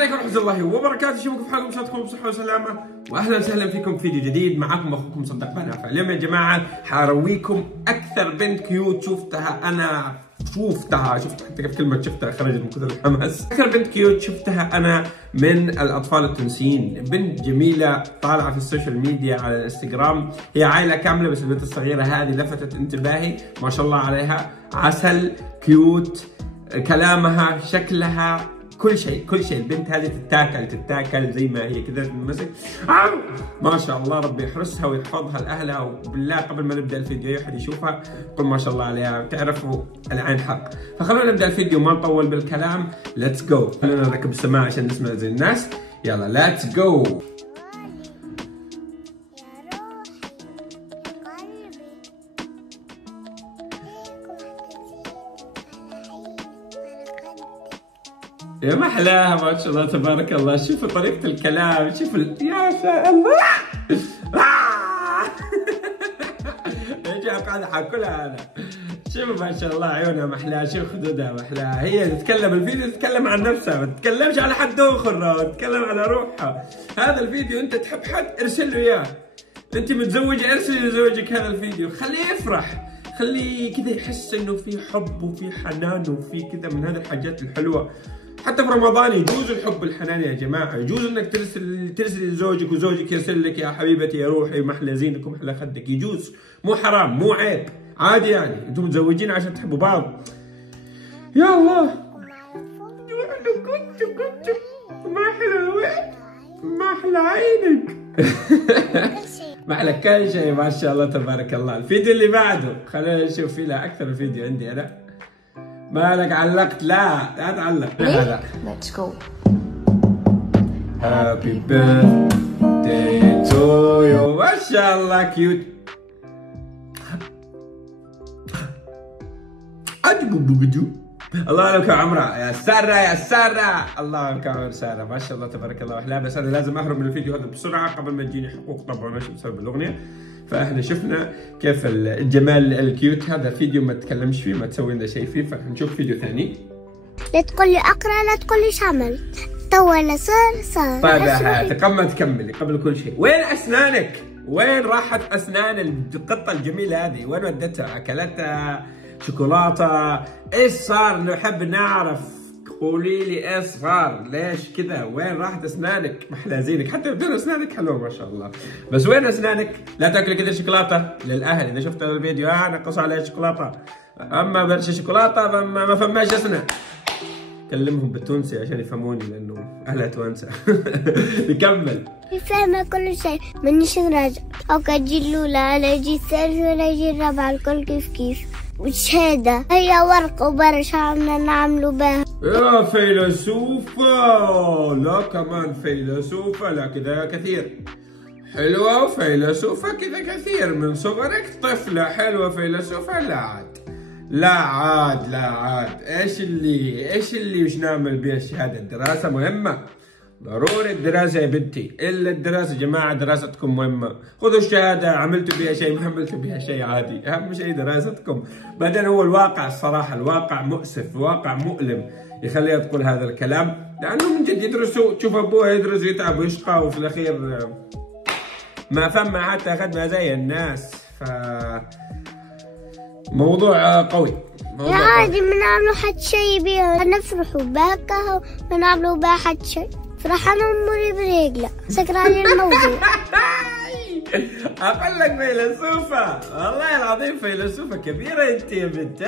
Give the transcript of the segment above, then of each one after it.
عليكم ورحمة الله وبركاته، شوفكم في حالكم ان شاء الله تكونوا بصحة وسلامة، واهلا وسهلا فيكم في فيديو جديد. معكم اخوكم صدق بنافع. اليوم يا جماعة حارويكم اكثر بنت كيوت شفتها انا، شفت حتى كلمة شفتها خرجت من كثر الحماس. اكثر بنت كيوت شفتها انا من الاطفال التونسيين، بنت جميلة طالعة في السوشيال ميديا على الانستغرام، هي عائلة كاملة بس البنت الصغيرة هذه لفتت انتباهي، ما شاء الله عليها، عسل، كيوت، كلامها، شكلها، كل شيء البنت هذه تتاكل زي ما هي كذا تنمسك. ما شاء الله، ربي يحرسها ويحفظها لاهلها. وبالله قبل ما نبدا الفيديو اي احد يشوفها يقول ما شاء الله عليها، تعرفوا العين حق. فخلونا نبدا الفيديو ما نطول بالكلام، ليتس جو. خلونا نركب السماعه عشان نسمع زي الناس. يلا ليتس جو. يا محلاها ما شاء الله تبارك الله. شوفوا طريقة الكلام، شوفوا يا شاء الله. يا قاعدة حاكلها انا. شوفوا ما شاء الله عيونها محلاها، شوف خدودها محلاها. هي تتكلم الفيديو تتكلم عن نفسها، ما تتكلمش على حد اخر، تتكلم على روحها. هذا الفيديو انت تحب حد ارسل له اياه. انت متزوجة ارسلي لزوجك هذا الفيديو، خليه يفرح، خليه كذا يحس انه في حب وفي حنان وفي كذا من هذه الحاجات الحلوة. حتى في رمضان يجوز الحب والحنان يا جماعه، يجوز انك ترسل لزوجك وزوجك يرسل لك يا حبيبتي يا روحي محلى زينك ومحلى خدك، يجوز، مو حرام مو عيب، عادي يعني، انتم متزوجين عشان تحبوا بعض. يا الله ما حلو، ما احلى عينك. ما احلى كل شيء ما شاء الله تبارك الله. الفيديو اللي بعده خلينا نشوف، في له اكثر فيديو عندي انا. مالك علقت؟ لا تعلق. هذا Let's go. Happy birthday to you. ما شاء الله كيوت. الله لك عمرها يا سارة، الله لك عمر سارة، ما شاء الله تبارك الله أحلى. بس أنا لازم أهرب من الفيديو هذا بسرعة قبل ما تجيني حقوق طبعا بسبب الأغنية. فاحنا شفنا كيف الجمال الكيوت. هذا فيديو ما تكلمش فيه، ما تسوي لنا شيء فيه، فنشوف فيديو ثاني. لا تقول لي اقرا، لا تقول لي شمل، طول صار. طيب يا حياتي قبل ما تكملي، قبل كل شيء، وين اسنانك؟ وين راحت اسنان القطه الجميله هذه؟ وين ودتها؟ اكلتها؟ شوكولاته؟ ايش صار؟ نحب نعرف، قولي لي ايش صار؟ ليش كذا؟ وين راحت اسنانك؟ محلى زينك، حتى بدون اسنانك حلوه ما شاء الله، بس وين اسنانك؟ لا تاكلي كذا شوكولاته للاهل، اذا شفت الفيديو نقصوا عليه شوكولاته، اما برش شوكولاته ما فماش اسنان. كلمهم بالتونسي عشان يفهموني لانه اهلها توانسه. نكمل. فاهمة كل شيء، مانيش راجع، او كجي الاولى ولا يجي الثالث ولا يجي الرابعه، الكل كيف والشهادة هي ورق وبرش عمنا نعملوا بها. يا فيلسوفة، لا كمان فيلسوفة، لا كذا كثير. حلوة وفيلسوفة كذا كثير، من صغرك طفلة حلوة فيلسوفة، لا عاد. ايش اللي وش نعمل بها الشهادة؟ الدراسة مهمة، ضروري الدراسة يا بنتي، إلا الدراسة يا جماعة، دراستكم مهمة. خذوا الشهادة، عملتوا بها شيء ما عملتوا بها شيء عادي، أهم شيء دراستكم. بعدين هو الواقع الصراحة، الواقع مؤسف، الواقع مؤلم يخليها تقول هذا الكلام، لأنه من جد يدرسوا، تشوف أبوها يدرس ويتعب ويشقى وفي الأخير ما فما حتى خدمة زي الناس. موضوع قوي. لا عادي، ما نعملوا حد شيء بيها، نفرحوا بهكا ما نعملوا بها حد شيء. فرحانة أموري برجلة، سكر علي الموضوع. أقول لك فيلسوفة، والله العظيم فيلسوفة كبيرة أنت يا بنت.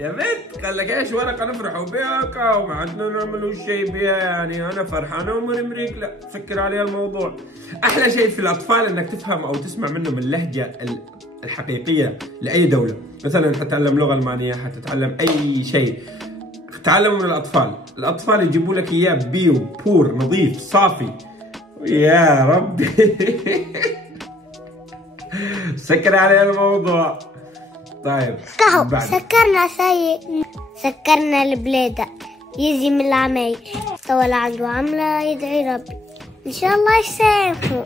يا بنت قال لك ايش ورقة نفرحوا بها وما عندنا نعملوا شيء بها، يعني أنا فرحانة أموري مريقلة، سكر عليها الموضوع. أحلى شيء في الأطفال إنك تفهم أو تسمع منهم اللهجة الحقيقية لأي دولة. مثلا حتتعلم لغة ألمانية، حتتعلم أي شيء، تعلموا من الأطفال يجيبوا لك إياه بيو بور نظيف صافي. يا ربي. سكر على الموضوع. طيب كهو سكرنا البلادة، يجي من العمايل طول عنده عملة، يدعي ربي إن شاء الله يسامحوا،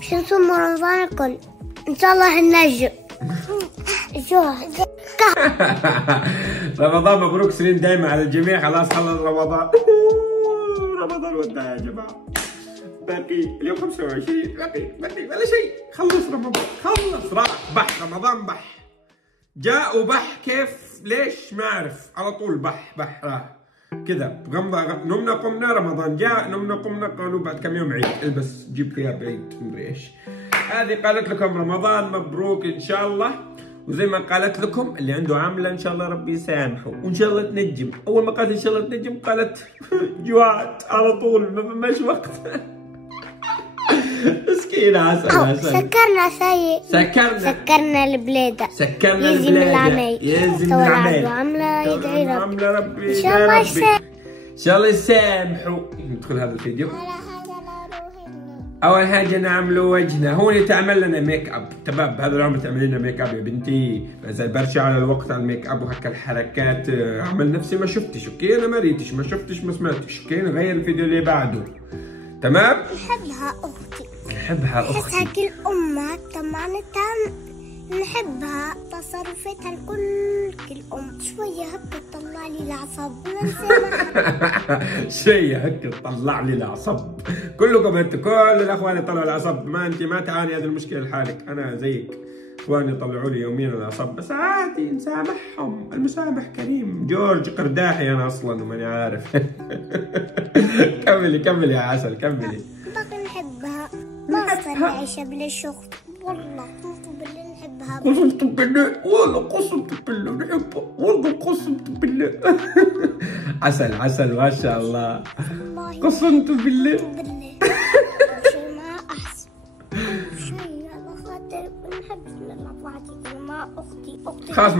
مش نصوم رمضان الكل إن شاء الله هننجم. رمضان مبروك، سنين دايما على الجميع. خلاص خلص رمضان. رمضان وداع يا جماعه. باقي اليوم 25، باقي ولا شيء. خلص رمضان، خلص، راح بح رمضان، بح جاء وبح. كيف ليش ما اعرف، على طول بح راح كذا بغمضه. نمنا قمنا، رمضان جاء، نمنا قمنا، قالوا بعد كم يوم عيد، البس جيب ثياب عيد مدري ايش. هذه قالت لكم رمضان مبروك ان شاء الله. وزي ما قالت لكم اللي عنده عمله ان شاء الله ربي يسامحه، وان شاء الله تنجم. اول ما قالت ان شاء الله تنجم قالت جوعت على طول، ما فماش وقت. مسكينه. عسل. سكرنا سيء، سكرنا البليده، سكرنا يزم العمل. عمله يدعي ربي ان شاء الله يسامحوا، ان شاء الله يسامحوا. ندخل هذا الفيديو. اول حاجه نعملوا وجهنا. هو اللي تعمل لنا ميك اب. تمام، بهذا العمر تعمل لنا ميك اب يا بنتي. بنزل برشا على الوقت على الميك اب وهكا الحركات. اعمل نفسي ما شفتش، اوكي؟ انا ما ريتش، ما شفتش، ما سمعتش، اوكي؟ نغير الفيديو اللي بعده. تمام؟ نحبها اختي، نحبها اختي، نحسها كل امها طمعنتها، نحبها تصرفاتها كل ام. شويه هكا تطلع لي العصب. شويه هكا تطلع لي العصب. كلكم انتم، كل الاخوان يطلعوا العصب. ما انت ما تعاني هذه المشكله لحالك، انا زيك. اخواني يطلعوا لي يوميا العصب، بس عادي نسامحهم. المسامح كريم. جورج قرداحي انا اصلا وماني عارف. كملي يا عسل، كملي. باقي نحبها، ما اقدر اعيش بلا شغل. والله قسمت بالله نحبها، قسمت بالله، والله قسمت بالله نحبها، والله قسمت بالله. عسل ما شاء الله. قسمت بالله. شيء ما احسن شيء على خاطر نحب نطلع مع اختي. خلاص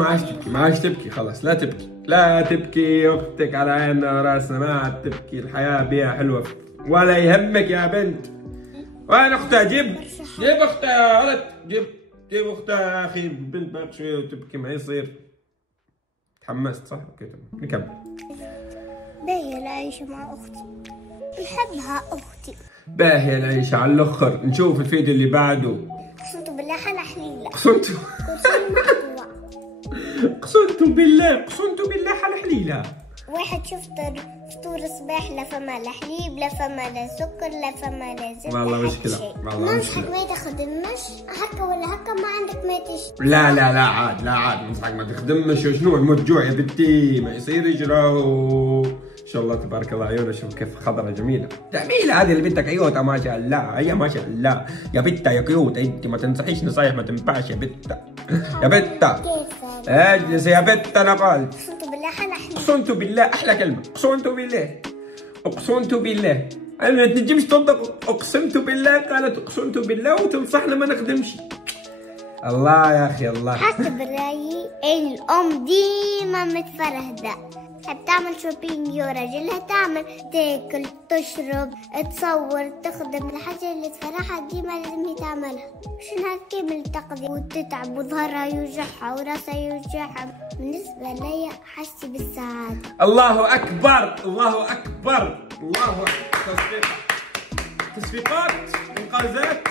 ما عادش تبكي، خلاص لا تبكي اختك على عيننا وراسنا. ما عاد تبكي، الحياه بيها حلوه ولا يهمك يا بنت. وين اختها؟ جيب اختها يا ولد، جيب اختها يا اخي. البنت باقي شويه وتبكي، ما يصير. تحمست صح؟ اوكي تمام، نكمل. باهية العيشة مع اختي، نحبها اختي. باهية العيشة على الاخر. نشوف الفيديو اللي بعده. قسمت بالله حلا حليلة. قسمت بالله حلا حليلة. واحد شفت فطور صباح لا فما لا حليب لا فما لا سكر لا فما لا زبدة. والله مشكلة، والله مشكلة. ما تخدمش هكا ولا هكا، ما عندك ما تشتري. لا عاد ننصحك ما تخدمش. شنو الموت جوع يا بنتي، ما يصير يجراو. ان شاء الله تبارك الله عيونها، شوف كيف خضرة جميلة هذه اللي بنتك عيوتها ما شاء الله. هي ما شاء الله يا بنتها يا كيوت. انت ما تنصحيش نصايح ما تنفعش يا بنتها. يا بنتها اجلس يا بنت. انا قلت قسمت بالله حلا حليب. قسمت بالله احلى كلمة. اقسمت بالله. انا ما تنجمش تنطق اقسمت بالله. قالت اقسمت بالله وتنصحنا ما نخدمش. الله يا اخي الله. حسب رايي الام ديما متفرهده، تحب تعمل شوبينج وراجلها تعمل، تاكل تشرب تصور تخدم. الحاجه اللي تفرحها ديما لازم هي تعملها، مش انها كامل تقضي وتتعب وظهرها يوجعها وراسها يوجعها. بالنسبه ليا حسي بالسعاده. الله اكبر، الله اكبر، الله اكبر. تصفيقات، انقاذات.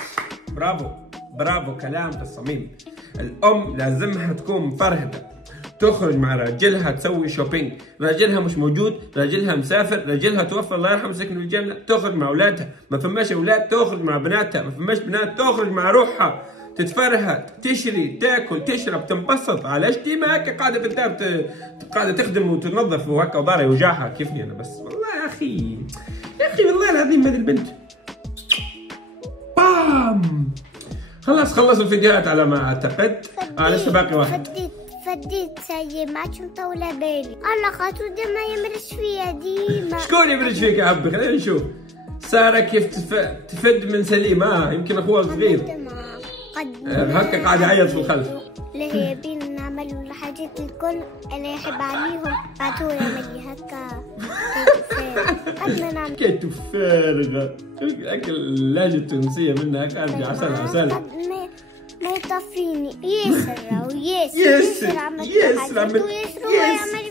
برافو كلام في الصميم. الام لازمها تكون مفرهده، تخرج مع راجلها تسوي شوبينج. راجلها مش موجود، راجلها مسافر، راجلها توفى الله يرحمه سكن الجنه، تخرج مع اولادها. ما فماش اولاد تخرج مع بناتها، ما فماش بنات تخرج مع روحها، تتفرهد، تشري، تاكل، تشرب، تنبسط. علاش ديما هكا قاعده في الدار قاعده تخدم وتنظف وهكا وضهرها يوجعها كيفني انا؟ بس والله يا اخي والله العظيم هذه البنت. بام. خلص الفيديوهات على ما اعتقد. لسه باقي واحد. فديت سيء ما عادش مطولة بالي. انا خاطر ديما يمرش فيا ديما. شكون يمرش فيك يا عبي؟ خلينا نشوف سارة كيف تفد من سليم. يمكن اخوها صغير هكا قاعد يعيط في الخلف. لا هي بينا نعملوا الحاجات الكل اللي يحب عليهم. بعتولي عملي هكا كيتو فارغة. اكل اللهجة التونسية منها خارجة عسل. ما يطفيني. ياسر عمل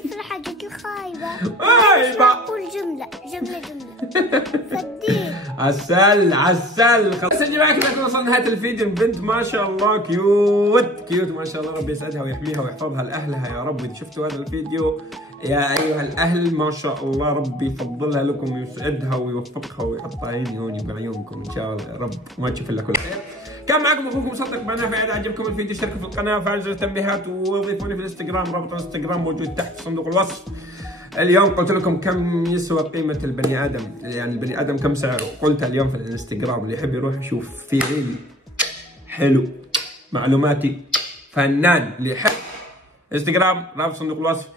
في الحاجات الخايبة. أقول جملة فديت. عسل. خلاص يا جماعة كذا وصلنا نهاية الفيديو. البنت ما شاء الله كيوت ما شاء الله. ربي يسعدها ويحميها ويحفظها لأهلها يا رب. إذا شفتوا هذا الفيديو يا ايها الاهل ما شاء الله، ربي يفضلها لكم ويسعدها ويوفقها ويحط عيوني بعيونكم ان شاء الله يا رب، وما تشوف الا كل خير. كان معكم اخوكم مصدق بنافع. اذا عجبكم الفيديو اشتركوا في القناه وفعلوا زر التنبيهات وضيفوني في الانستغرام، رابط الانستغرام موجود تحت في صندوق الوصف. اليوم قلت لكم كم يسوى قيمة البني آدم، يعني البني آدم كم سعره، قلتها اليوم في الانستغرام، اللي يحب يروح يشوف في ريل حلو معلوماتي فنان، اللي يحب انستغرام رابط صندوق الوصف.